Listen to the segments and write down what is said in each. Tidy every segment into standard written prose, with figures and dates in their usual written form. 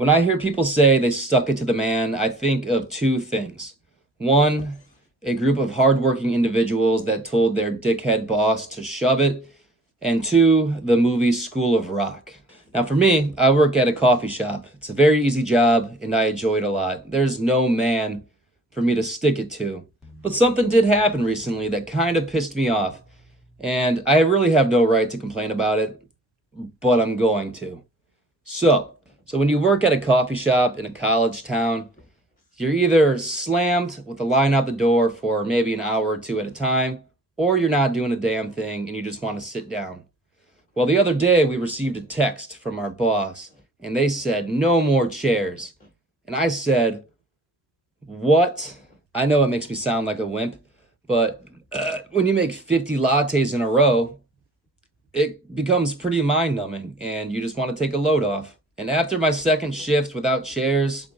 When I hear people say they stuck it to the man, I think of two things. One, a group of hardworking individuals that told their dickhead boss to shove it. And two, the movie School of Rock. Now, for me, I work at a coffee shop. It's a very easy job, and I enjoy it a lot. There's no man for me to stick it to. But something did happen recently that kind of pissed me off, and I really have no right to complain about it, but I'm going to. So when you work at a coffee shop in a college town, you're either slammed with a line out the door for maybe an hour or two at a time, or you're not doing a damn thing and you just want to sit down. Well, the other day we received a text from our boss, and they said no more chairs. And I said, what? I know it makes me sound like a wimp, but when you make 50 lattes in a row, it becomes pretty mind-numbing, and you just want to take a load off. And after my second shift without chairs,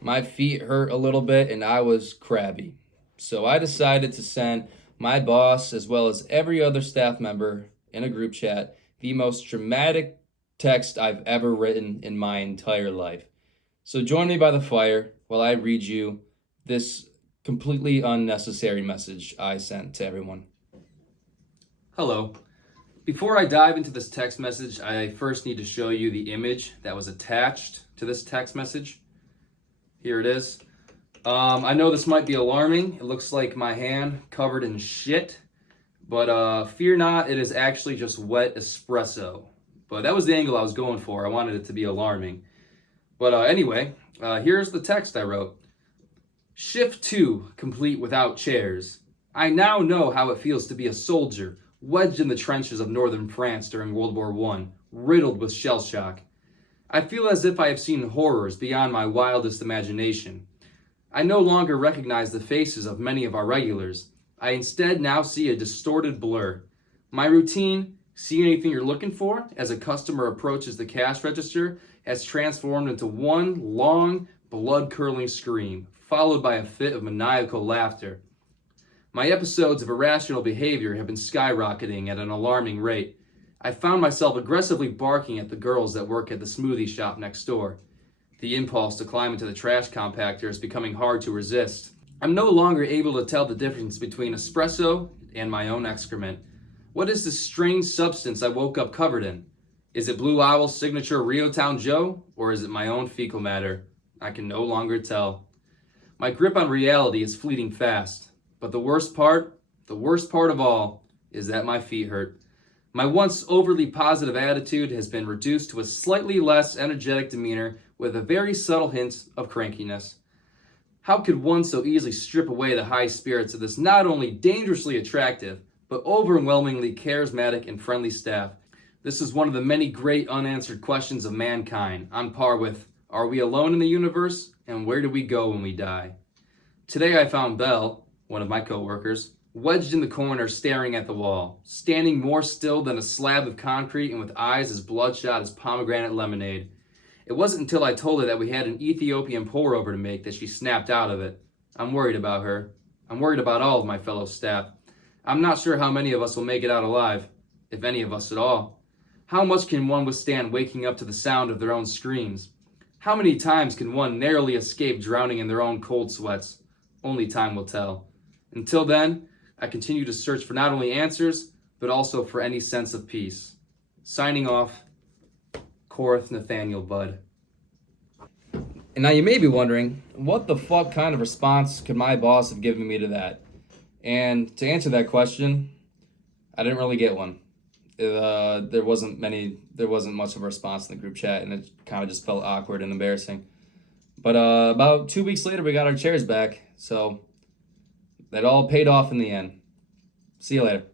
my feet hurt a little bit, and I was crabby. So I decided to send my boss, as well as every other staff member in a group chat, the most dramatic text I've ever written in my entire life. So join me by the fire while I read you this completely unnecessary message I sent to everyone. Hello. Before I dive into this text message, I first need to show you the image that was attached to this text message. Here it is. I know this might be alarming. It looks like my hand covered in shit, but fear not, it is actually just wet espresso. But that was the angle I was going for. I wanted it to be alarming. But anyway, here's the text I wrote. Shift 2 complete without chairs. I now know how it feels to be a soldier, wedged in the trenches of northern France during World War I, riddled with shell shock. I feel as if I have seen horrors beyond my wildest imagination. I no longer recognize the faces of many of our regulars. I instead now see a distorted blur. My routine, see anything you're looking for, as a customer approaches the cash register, has transformed into one long, blood-curdling scream, followed by a fit of maniacal laughter. My episodes of irrational behavior have been skyrocketing at an alarming rate. I found myself aggressively barking at the girls that work at the smoothie shop next door. The impulse to climb into the trash compactor is becoming hard to resist. I'm no longer able to tell the difference between espresso and my own excrement. What is this strange substance I woke up covered in? Is it Blue Owl's signature Rio Town Joe, or is it my own fecal matter? I can no longer tell. My grip on reality is fleeting fast, but the worst part of all, is that my feet hurt. My once overly positive attitude has been reduced to a slightly less energetic demeanor with a very subtle hint of crankiness. How could one so easily strip away the high spirits of this not only dangerously attractive, but overwhelmingly charismatic and friendly staff? This is one of the many great unanswered questions of mankind, on par with, are we alone in the universe, and where do we go when we die? Today I found Belle, one of my coworkers, wedged in the corner staring at the wall, standing more still than a slab of concrete and with eyes as bloodshot as pomegranate lemonade. It wasn't until I told her that we had an Ethiopian pour-over to make that she snapped out of it. I'm worried about her. I'm worried about all of my fellow staff. I'm not sure how many of us will make it out alive, if any of us at all. How much can one withstand waking up to the sound of their own screams? How many times can one narrowly escape drowning in their own cold sweats? Only time will tell. Until then, I continue to search for not only answers, but also for any sense of peace. Signing off, Korath Nathaniel Budd. And now you may be wondering, what the fuck kind of response could my boss have given me to that? And to answer that question, I didn't really get one. There wasn't much of a response in the group chat, and it kind of just felt awkward and embarrassing. But about 2 weeks later, we got our chairs back, so that all paid off in the end. See you later.